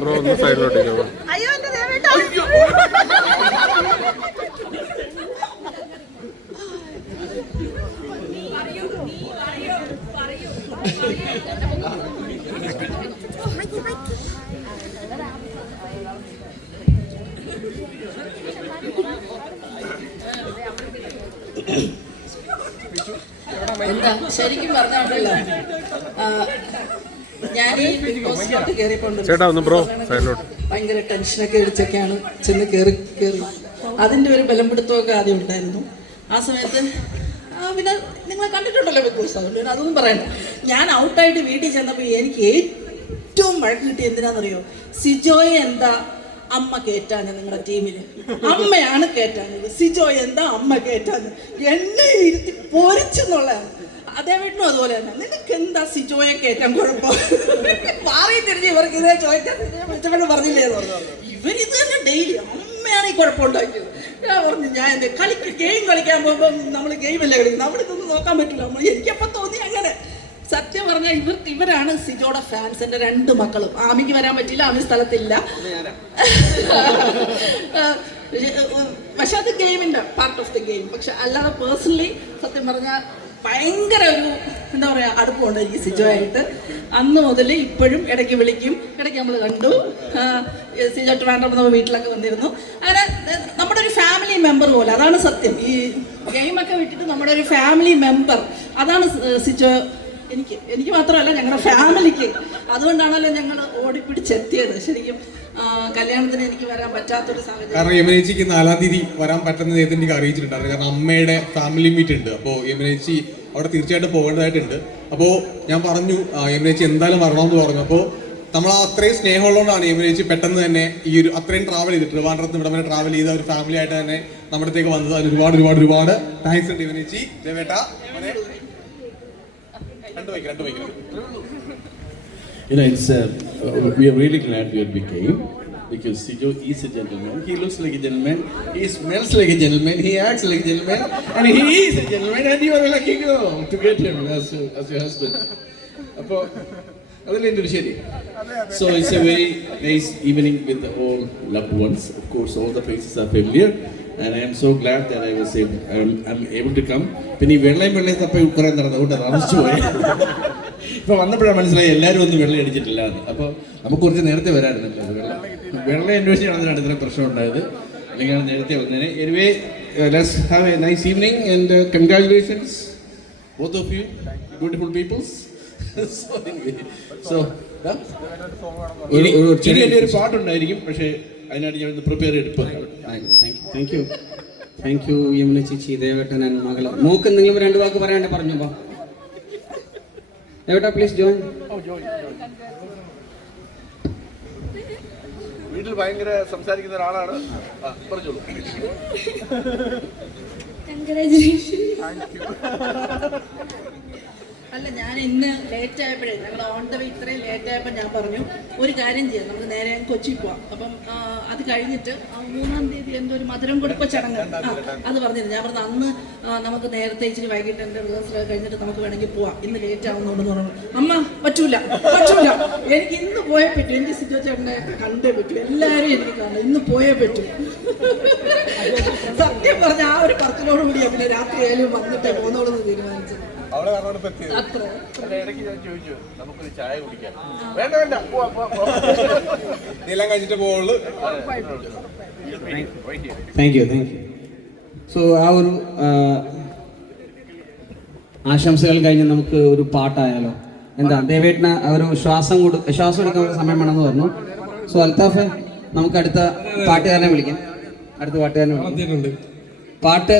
Bro ഒന്ന് സൈഡിലോട്ടേക്ക് എന്താ? ശരിക്കും പറഞ്ഞോണ്ടല്ലോ ചേട്ടാ ഒന്ന് ബ്രോ സൈഡിലോട്ട്. ഭയങ്കര ടെൻഷനൊക്കെ അടിച്ചൊക്കെയാണ് ചെന്ന് കയറി കയറി അതിന്റെ ഒരു ബലം പിടുത്തമൊക്കെ ആദ്യം ഉണ്ടായിരുന്നു. ആ സമയത്ത് പിന്നെ നിങ്ങൾ കണ്ടിട്ടുണ്ടല്ലോ ബിഗ് ബോസ് അതുകൊണ്ട് പിന്നെ അതൊന്നും പറയണ്ട. ഞാൻ ഔട്ടായിട്ട് വീട്ടിൽ ചെന്നപ്പോൾ എനിക്ക് ഏറ്റവും വഴക്ക് കിട്ടി എന്തിനാണെന്നറിയോ സിജോയെ എന്താ അമ്മ കേറ്റാഞ്ഞ നിങ്ങളുടെ ടീമിൽ അമ്മയാണ് കേറ്റാഞ്ഞത്. സിജോയെ എന്താ അമ്മ കേറ്റാഞ്ഞത്? എന്നെ ഇരുത്തി പൊരിച്ചെന്നുള്ളതാണ്. അതേ വീട്ടിലും അതുപോലെ തന്നെ. നിനക്ക് എന്താ സിജോയെ കയറ്റാൻ കുഴപ്പം? മാറി തിരിഞ്ഞ് ഇവർക്ക് ഇതേ ചോദിക്കാൻ മെച്ചപ്പെട്ട് പറഞ്ഞില്ലേ. ഇവരിത് തന്നെ ഡെയിലി അമ്മയാണ് ഈ കുഴപ്പമുണ്ടാക്കിയത്. ഞാൻ പറഞ്ഞു ഞാൻ എന്റെ കളിക്ക് ഗെയിം കളിക്കാൻ പോകുമ്പോൾ നമ്മൾ ഗെയിം അല്ലേ കളിക്കുന്നത്? നമ്മൾ ഇതൊന്നും നോക്കാൻ പറ്റില്ല. നമ്മൾ എനിക്കപ്പം തോന്നി അങ്ങനെ. സത്യം പറഞ്ഞാൽ ഇവർ ഇവരാണ് സിജോയുടെ ഫാൻസ് എന്റെ രണ്ട് മക്കളും. ആമിക്ക് വരാൻ പറ്റില്ല ആമി സ്ഥലത്തില്ല. പക്ഷെ അത് ഗെയിമിന്റെ പാർട്ട് ഓഫ് ദി ഗെയിം പക്ഷെ അല്ലാതെ പേഴ്സണലി സത്യം പറഞ്ഞാൽ ഭയങ്കര ഒരു എന്താ പറയാ അടുപ്പമുണ്ട് എനിക്ക് സിജോ ആയിട്ട് അന്ന് മുതൽ ഇപ്പോഴും ഇടയ്ക്ക് വിളിക്കും. ഇടയ്ക്ക് നമ്മൾ കണ്ടു. സിജോ ട്രിവാൻഡ്രം നമ്മൾ വീട്ടിലൊക്കെ വന്നിരുന്നു. അങ്ങനെ നമ്മുടെ ഒരു ഫാമിലി മെമ്പർ പോലെ അതാണ് സത്യം. ഈ ഗെയിമൊക്കെ വിട്ടിട്ട് നമ്മുടെ ഒരു ഫാമിലി മെമ്പർ അതാണ് സിജോ എനിക്ക് എനിക്ക് മാത്രമല്ല ഞങ്ങളുടെ ഫാമിലിക്ക്. അതുകൊണ്ടാണല്ലോ ഞങ്ങൾ ഓടിപ്പിടിച്ചെത്തിയത്. ശരിക്കും കല്യാണത്തിന് എനിക്ക് വരാൻ പറ്റാത്തൊരു സാഹചര്യം. കാരണം യമനേച്ചിക്ക് നാലാം തീയതി വരാൻ പറ്റുന്ന അറിയിച്ചിട്ടുണ്ടായിരുന്നു. കാരണം അമ്മയുടെ ഫാമിലി മീറ്റ് ഉണ്ട്. അപ്പോൾ യമുനേച്ചി അവിടെ തീർച്ചയായിട്ടും പോകേണ്ടതായിട്ടുണ്ട്. അപ്പോൾ ഞാൻ പറഞ്ഞു യമുനേച്ചി എന്തായാലും വരണമെന്ന് പറഞ്ഞു. അപ്പോൾ നമ്മൾ അത്രയും സ്നേഹമുള്ളതുകൊണ്ടാണ് യമുനേച്ചി പെട്ടെന്ന് തന്നെ ഈ ഒരു അത്രയും ട്രാവൽ ചെയ്ത് ട്രിവാൻഡ്രത്ത് ഇവിടെ വരെ ട്രാവൽ ചെയ്ത ഒരു ഫാമിലി ആയിട്ട് തന്നെ നമ്മുടെ അടുത്തേക്ക് വന്നത്. അതിന് ഒരുപാട് ഒരുപാട് ഒരുപാട് താങ്ക്സ് ഉണ്ട് യമുനേച്ചി. ദേവേട്ട മോനെ. രണ്ട് വയ്ക്ക് രണ്ട് വയ്ക്ക് You know, it's uh, we are really glad you became. because Sijo is a gentleman. He looks like a gentleman. He smells like a gentleman. He acts like a gentleman, and he is a gentleman. And you are a lucky girl to get him as as your husband. അപ്പോൾ അതല്ലേ എൻ്റെ ഒരു ശരി so it's a very nice evening with all loved ones of course all the faces are familiar and I am so glad that I was I am able to come പിന്നെ ഈ വെള്ളയും വെള്ളയും തപ്പ കുറേ നടന്നുകൊണ്ട് താമസിച്ചു പോയി ഇപ്പൊ വന്നപ്പോഴാണ് മനസ്സിലായി എല്ലാവരും ഒന്നും വെള്ളം അടിച്ചിട്ടില്ല എന്ന്. അപ്പോൾ നമുക്ക് കുറച്ച് നേരത്തെ വരാറുണ്ടല്ലോ വെള്ളം വെള്ളം അന്വേഷിച്ചാണ് നടന്നിട്ടാണ് ഇത്ര പ്രശ്നം ഉണ്ടായത്. അല്ലെങ്കിൽ നേരത്തെ വന്നതിന് anyway let's have a nice evening and congratulations both of you beautiful peoples so എന്റെ ഒരു പാട്ടുണ്ടായിരിക്കും പക്ഷേ അതിനായിട്ട് ഞാൻ പ്രിപ്പയർ ചെയ്തിട്ടുണ്ട് thank you thank you Yamuna ചേച്ചി ദേവേട്ടൻ മകൾ. മൂക്ക് എന്തെങ്കിലും രണ്ട് വാക്ക് പറയാണ്ട് പറഞ്ഞു പോ ദേവേട്ട പ്ലീസ് ജോയിൻ വീട്ടിൽ ഭയങ്കര സംസാരിക്കുന്ന ഒരാളാണ് ആ, പറഞ്ഞോളൂ അല്ല ഞാൻ ഇന്ന് ലേറ്റ് ആയപ്പോഴേ ഞങ്ങൾ ഓൺ ദ വേ ഇത്രയും ലേറ്റ് ആയപ്പോൾ ഞാൻ പറഞ്ഞു ഒരു കാര്യം ചെയ്യാം നമുക്ക് നേരെ കൊച്ചി പോവാം. അപ്പം അത് കഴിഞ്ഞിട്ട് ആ മൂന്നാം തീയതി എന്തോ ഒരു മധുരം കൊടുപ്പ ചടങ്ങ്. അത് പറഞ്ഞിരുന്നു. ഞാൻ പറഞ്ഞു അന്ന് നമുക്ക് നേരത്തെ ഇച്ചിരി വൈകിട്ട് എന്റെ റിഹേഴ്സൽ കഴിഞ്ഞിട്ട് നമുക്ക് വേണമെങ്കിൽ പോവാം. ഇന്ന് ലേറ്റ് ആവുന്നുണ്ടെന്ന് പറഞ്ഞു. അമ്മ പറ്റൂല പറ്റൂല. എനിക്ക് ഇന്ന് പോയേ പറ്റൂ. എനിക്ക് സിജോ ചേട്ടനെ കണ്ടേ പറ്റൂ. എല്ലാവരും എനിക്ക് കാണണം. ഇന്ന് പോയേ പറ്റൂ. സത്യം പറഞ്ഞ ആ ഒരു പറച്ചിലോടുകൂടിയാ പിന്നെ രാത്രി ആയാലും വന്നിട്ടേ പോകുന്നോളെന്ന് തീരുമാനിച്ചത്. അവളെ കാരണം ഇപ്പൊ എത്തിയത് ഇടയ്ക്ക് ഞാൻ ചോദിച്ചു നമുക്കൊരു ചായ കുടിക്കാം. വേണ്ട വേണ്ട പോവാ പോവാ പോവാ. നീ എല്ലാം കഴിച്ചിട്ട് പോകുള്ളൂ thank you thank you so ആ ഒരു ആശംസകൾ കഴിഞ്ഞ് നമുക്ക് ഒരു പാട്ടായാലോ? എന്താ ദേവേട്ടന് ഒരു ശ്വാസം കൊടു ശ്വാസം എടുക്കാൻ ഒരു സമയം വേണമെന്ന് പറഞ്ഞു. സോ അൽത്താഫ് നമുക്ക് അടുത്ത പാട്ടുകാരനെ വിളിക്കാം. അടുത്ത പാട്ടുകാരനെ വിളിക്കാം. പാട്ട്